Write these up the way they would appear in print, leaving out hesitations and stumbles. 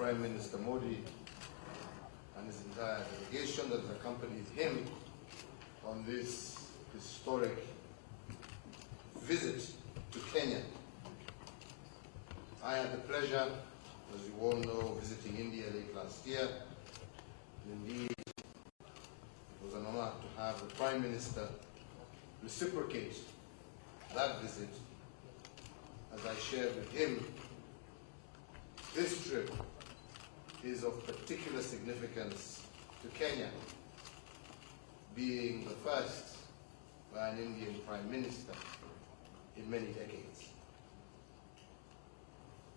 Prime Minister Modi and his entire delegation that has accompanied him on this historic visit to Kenya. I had the pleasure, as you all know, visiting India late last year. Indeed, it was an honor to have the Prime Minister reciprocate that visit. As I shared with him, this trip is of particular significance to Kenya, being the first by an Indian Prime Minister in many decades.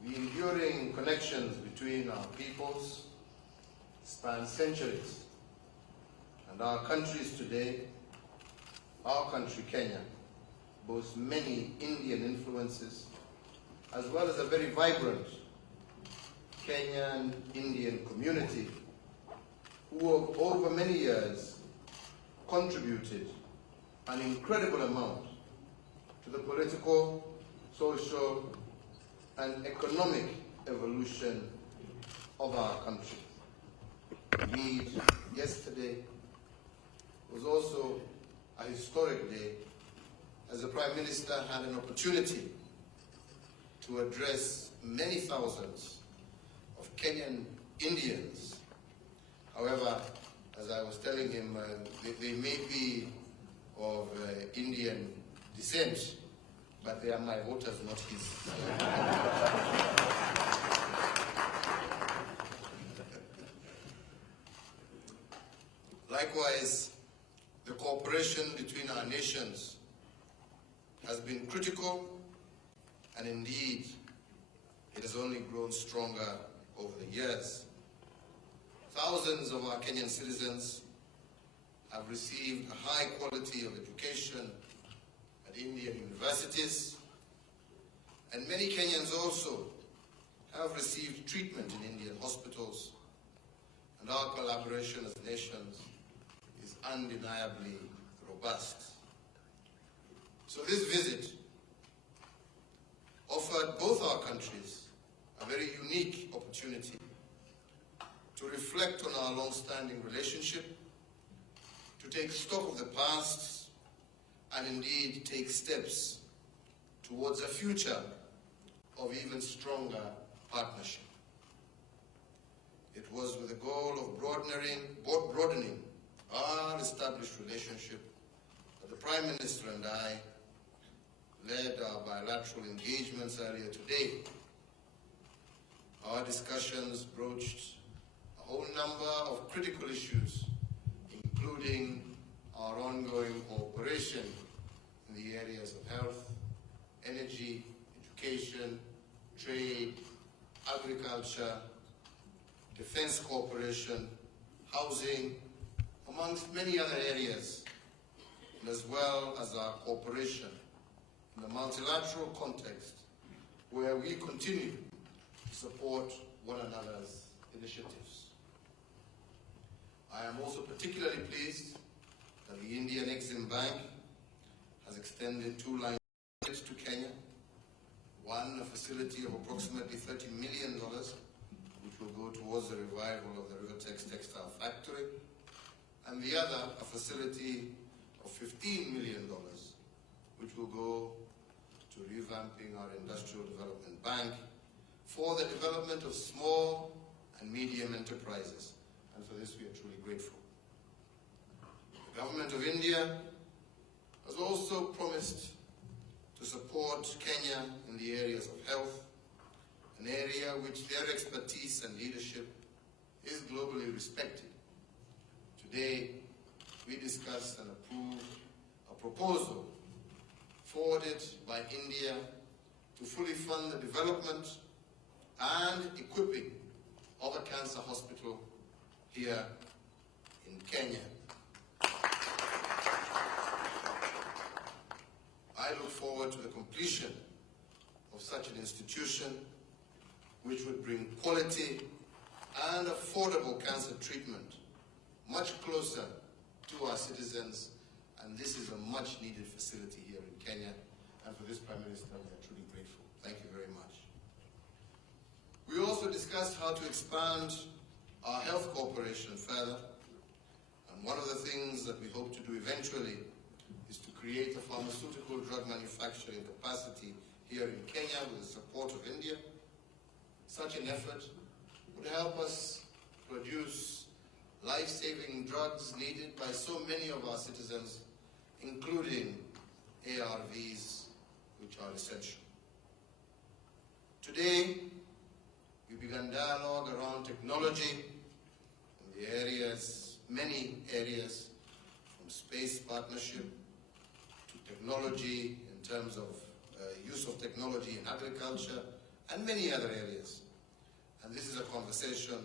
The enduring connections between our peoples span centuries, and our countries today, our country Kenya, boasts many Indian influences, as well as a very vibrant Kenyan Indian community who have over many years contributed an incredible amount to the political, social, and economic evolution of our country. Indeed, yesterday was also a historic day as the Prime Minister had an opportunity to address many thousands of Kenyan Indians. However, as I was telling him, they may be of Indian descent, but they are my voters, not his. Likewise, the cooperation between our nations has been critical, and indeed, it has only grown stronger over the years. Thousands of our Kenyan citizens have received a high quality of education at Indian universities, and many Kenyans also have received treatment in Indian hospitals, and our collaboration as nations is undeniably robust. So this visit offered both our countries a very unique opportunity to reflect on our long-standing relationship, to take stock of the past, and indeed take steps towards a future of even stronger partnership. It was with the goal of broadening our established relationship that the Prime Minister and I led our bilateral engagements earlier today. Our discussions broached a whole number of critical issues, including our ongoing cooperation in the areas of health, energy, education, trade, agriculture, defense cooperation, housing, amongst many other areas, and as well as our cooperation in the multilateral context where we continue to support one another's initiatives. I am also particularly pleased that the Indian Exim Bank has extended 2 lines of credit to Kenya, one a facility of approximately $30 million, which will go towards the revival of the Rivertex textile factory, and the other a facility of $15 million, which will go to revamping our Industrial Development Bank for the development of small and medium enterprises. And for this we are truly grateful. The Government of India has also promised to support Kenya in the areas of health, an area which their expertise and leadership is globally respected. Today, we discussed and approved a proposal forwarded by India to fully fund the development and equipping of a cancer hospital here in Kenya. I look forward to the completion of such an institution which would bring quality and affordable cancer treatment much closer to our citizens, and this is a much needed facility here in Kenya, and for this Prime Minister we are truly grateful. Thank you very much. We also discussed discussed how to expand our health cooperation further, and one of the things that we hope to do eventually is to create a pharmaceutical drug manufacturing capacity here in Kenya with the support of India. Such an effort would help us produce life-saving drugs needed by so many of our citizens, including ARVs, which are essential. Today, we began dialogue around technology in the areas, many areas, from space partnership to technology in terms of use of technology in agriculture and many other areas. And this is a conversation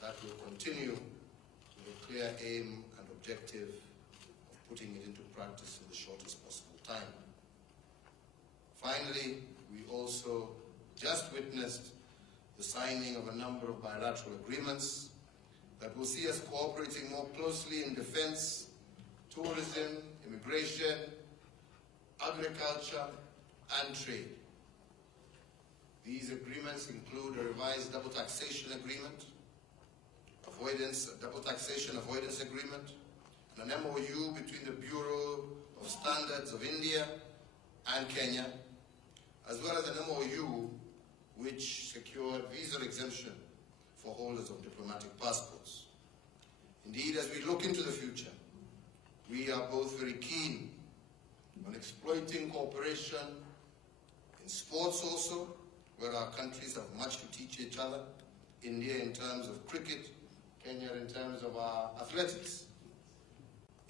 that will continue with a clear aim and objective of putting it into practice in the shortest possible time. Finally, we also just witnessed the signing of a number of bilateral agreements that will see us cooperating more closely in defense, tourism, immigration, agriculture, and trade. These agreements include a revised double taxation agreement, double taxation avoidance agreement, and an MOU between the Bureau of Standards of India and Kenya, as well as an MOU which secured visa exemption for holders of diplomatic passports. Indeed, as we look into the future, we are both very keen on exploiting cooperation in sports also, where our countries have much to teach each other. India in terms of cricket, Kenya in terms of our athletics.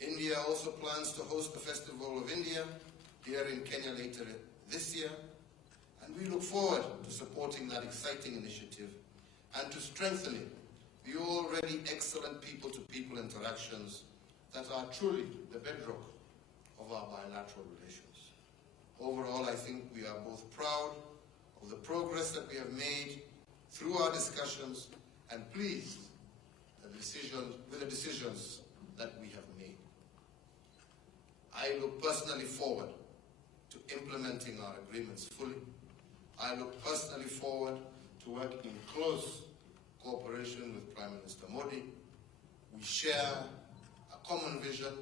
India also plans to host the Festival of India here in Kenya later this year, and we look forward to supporting that exciting initiative and to strengthening the already excellent people-to-people interactions that are truly the bedrock of our bilateral relations. Overall, I think we are both proud of the progress that we have made through our discussions and pleased with the decisions that we have made. I look personally forward to implementing our agreements fully. I look personally forward to working in close cooperation with Prime Minister Modi. We share a common vision.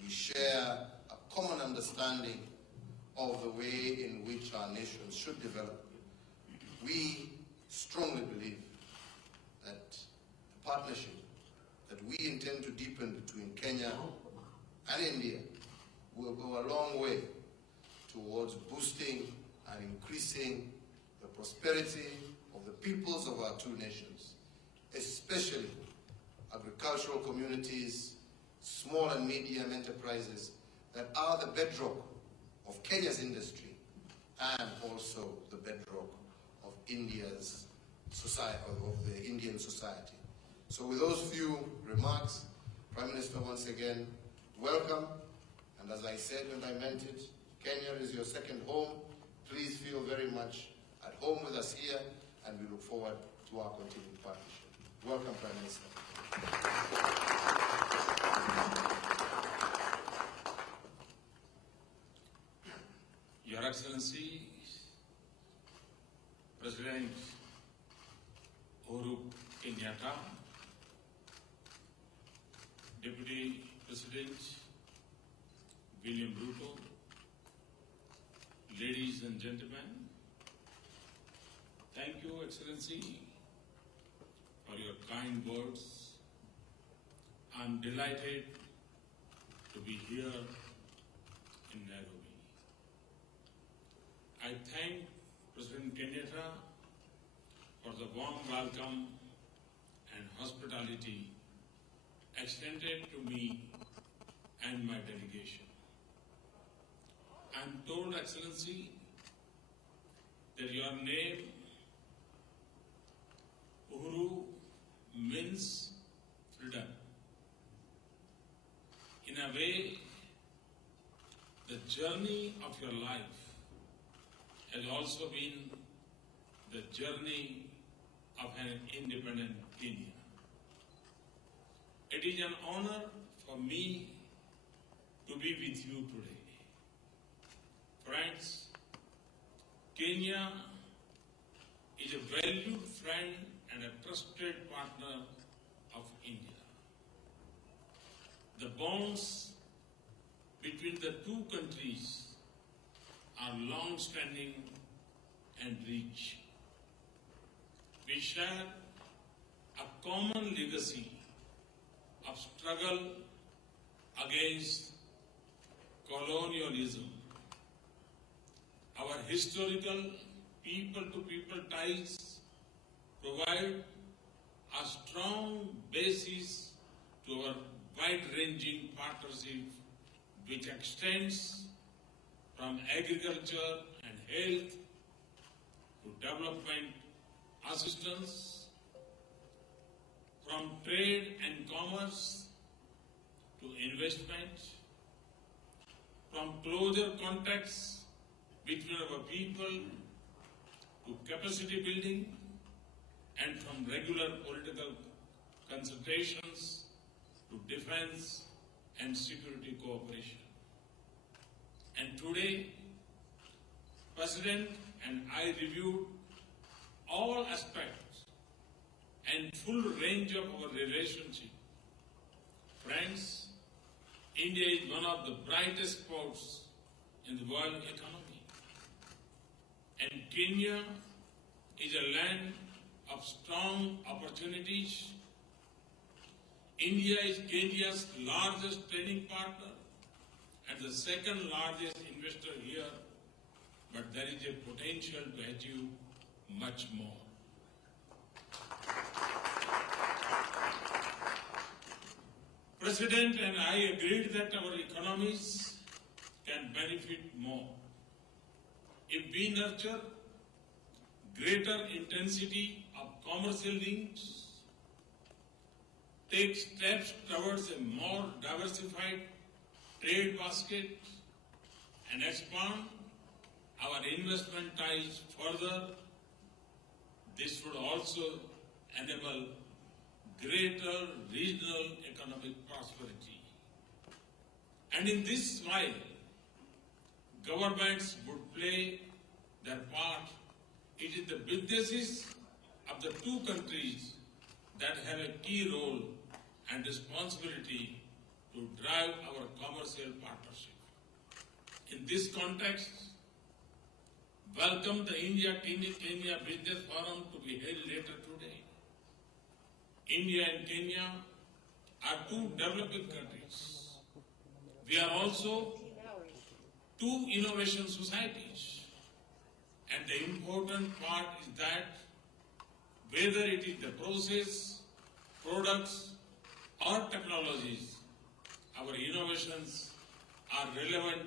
We share a common understanding of the way in which our nations should develop. We strongly believe that the partnership that we intend to deepen between Kenya and India will go a long way towards boosting and increasing the prosperity of the peoples of our two nations, especially agricultural communities, small and medium enterprises that are the bedrock of Kenya's industry and also the bedrock of India's society, of the Indian society. So with those few remarks, Prime Minister, once again, welcome. And as I said when I meant it, Kenya is your second home. Please feel very much at home with us here, and we look forward to our continued partnership. Welcome, Prime Minister. Your Excellency, President Uhuru Kenyatta, Deputy President William Ruto, ladies and gentlemen, thank you, Excellency, for your kind words. I'm delighted to be here in Nairobi. I thank President Kenyatta for the warm welcome and hospitality extended to me and my delegation. I'm told, Excellency, that your name, Uhuru, means freedom. In a way, the journey of your life has also been the journey of an independent Kenya. It is an honor for me to be with you today. Friends, Kenya is a valued friend The bonds between the two countries are long-standing and rich. We share a common legacy of struggle against colonialism. Our historical people-to-people ties provide a strong basis to our wide-ranging partnership, which extends from agriculture and health to development assistance, from trade and commerce to investment, from closer contacts between our people to capacity building, and from regular political consultations to defense and security cooperation. And today, President and I reviewed all aspects and full range of our relationship. Friends, India is one of the brightest spots in the world economy. And Kenya is a land of strong opportunities. India is Kenya's largest trading partner and the second largest investor here, but there is a potential to achieve much more. President and I agreed that our economies can benefit more if we nurture greater intensity of commercial links, take steps towards a more diversified trade basket, and expand our investment ties further. This would also enable greater regional economic prosperity. And in this while, governments would play their part. It is the businesses of the two countries that have a key role and responsibility to drive our commercial partnership. In this context, welcome the India-Kenya Business Forum to be held later today. India and Kenya are two developing countries. We are also two innovation societies. And the important part is that whether it is the process, products, or technologies, our innovations are relevant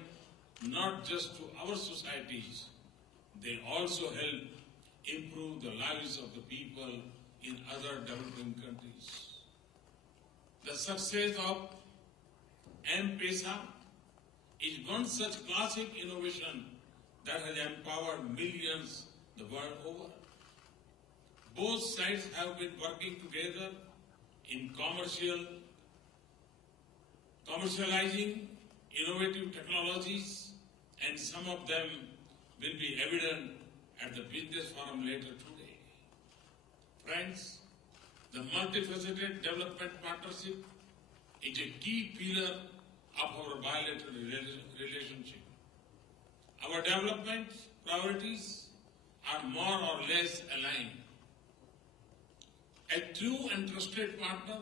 not just to our societies, they also help improve the lives of the people in other developing countries. The success of M-Pesa is one such classic innovation that has empowered millions the world over. Both sides have been working together in commercializing innovative technologies, and some of them will be evident at the Business Forum later today. Friends, the multifaceted development partnership is a key pillar of our bilateral relationship. Our development priorities are more or less aligned. A true and trusted partner,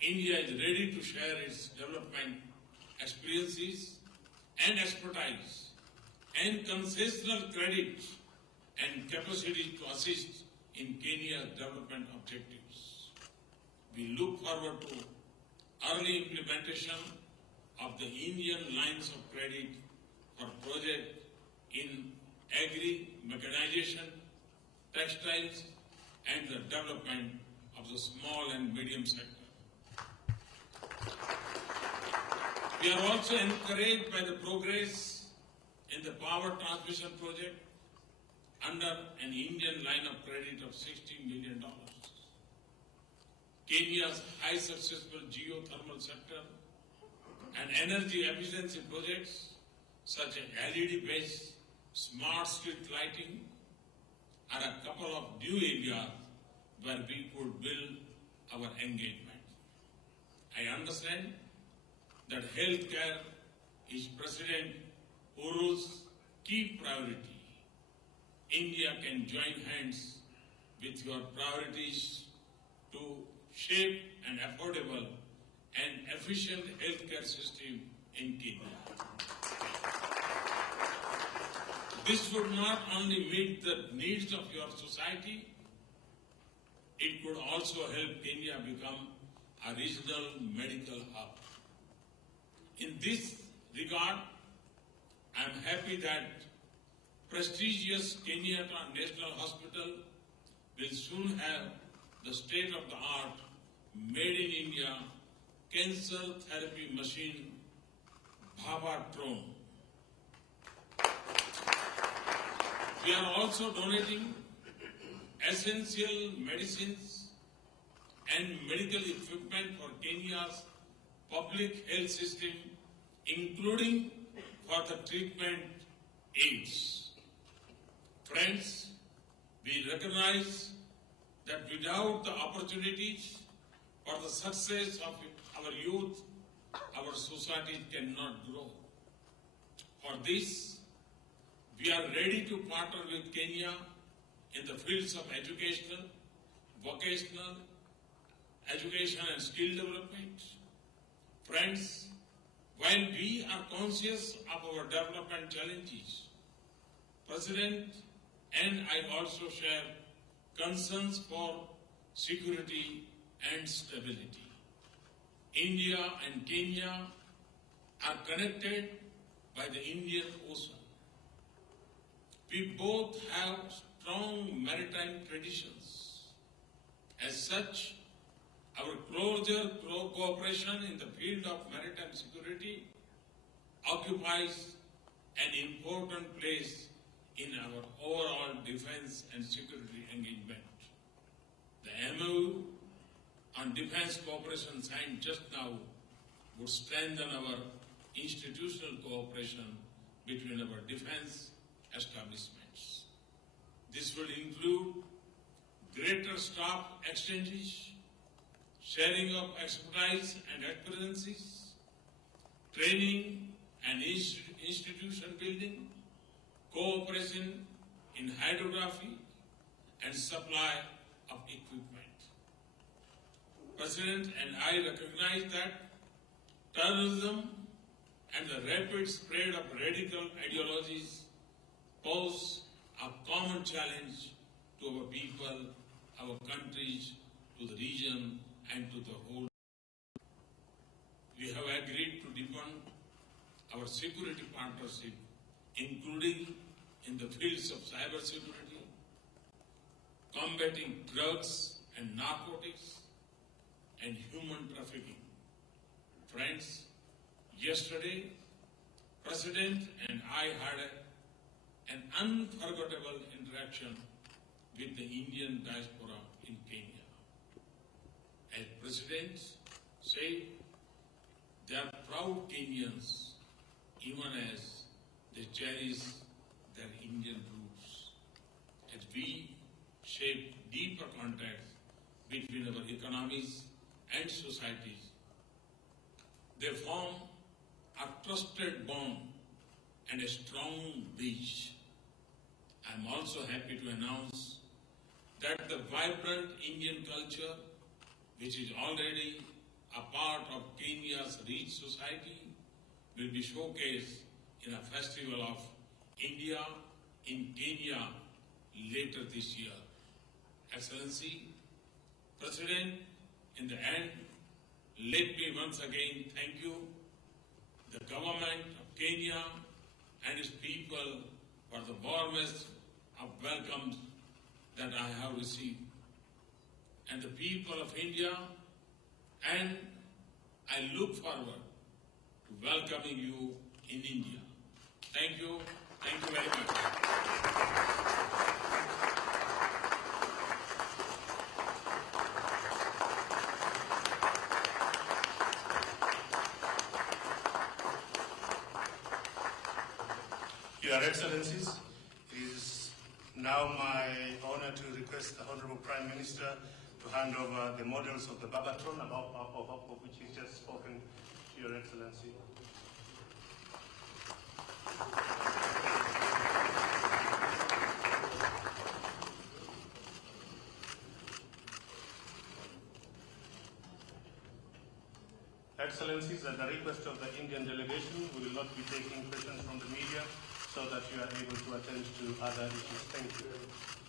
India is ready to share its development experiences and expertise and concessional credit and capacity to assist in Kenya's development objectives. We look forward to early implementation of the Indian lines of credit for projects in agri-mechanization, textiles, and the development of the small and medium sector. We are also encouraged by the progress in the power transmission project under an Indian line of credit of $60 million. Kenya's high successful geothermal sector and energy efficiency projects such as LED-based smart street lighting are a couple of new areas where we could build our engagement. I understand that healthcare is President Uru's key priority. India can join hands with your priorities to shape an affordable and efficient healthcare system in Kenya. This would not only meet the needs of your society, it could also help Kenya become a regional medical hub. In this regard, I am happy that prestigious Kenyatta National Hospital will soon have the state-of-the-art, made in India cancer therapy machine, Bhavatron. We are also donating essential medicines and medical equipment for Kenya's public health system, including for the treatment AIDS. Friends, we recognize that without the opportunities for the success of our youth, our society cannot grow. For this, we are ready to partner with Kenya in the fields of educational, vocational, education and skill development. Friends, while we are conscious of our development challenges, President and I also share concerns for security and stability. India and Kenya are connected by the Indian Ocean. We both have strong maritime traditions. As such, our closer cooperation in the field of maritime security occupies an important place in our overall defense and security engagement. The MOU on defense cooperation signed just now would strengthen our institutional cooperation between our defense establishments. This will include greater staff exchanges, sharing of expertise and experiences, training and institution building, cooperation in hydrography and supply of equipment. President and I recognize that terrorism and the rapid spread of radical ideologies pose a common challenge to our people, our countries, to the region, and to the whole. We have agreed to deepen our security partnership, including in the fields of cybersecurity, combating drugs and narcotics, and human trafficking. Friends, yesterday, President and I had an unforgettable interaction with the Indian diaspora in Kenya. As President said, they are proud Kenyans, even as they cherish their Indian roots. As we shape deeper contacts between our economies and societies, they form a trusted bond and a strong bridge. I am also happy to announce that the vibrant Indian culture, which is already a part of Kenya's rich society, will be showcased in a festival of India in Kenya later this year. Excellency, President, in the end, let me once again thank you, the government of Kenya and its people, for the warmest of welcomes that I have received, and the people of India, and I look forward to welcoming you in India. Thank you very much. Your Excellencies, it is now my honor to request the Honorable Prime Minister to to hand over the models of the Babatron, about which he's just spoken to Your Excellency. Excellencies, at the request of the Indian delegation, we will not be taking questions from the media so that you are able to attend to other issues. Thank you.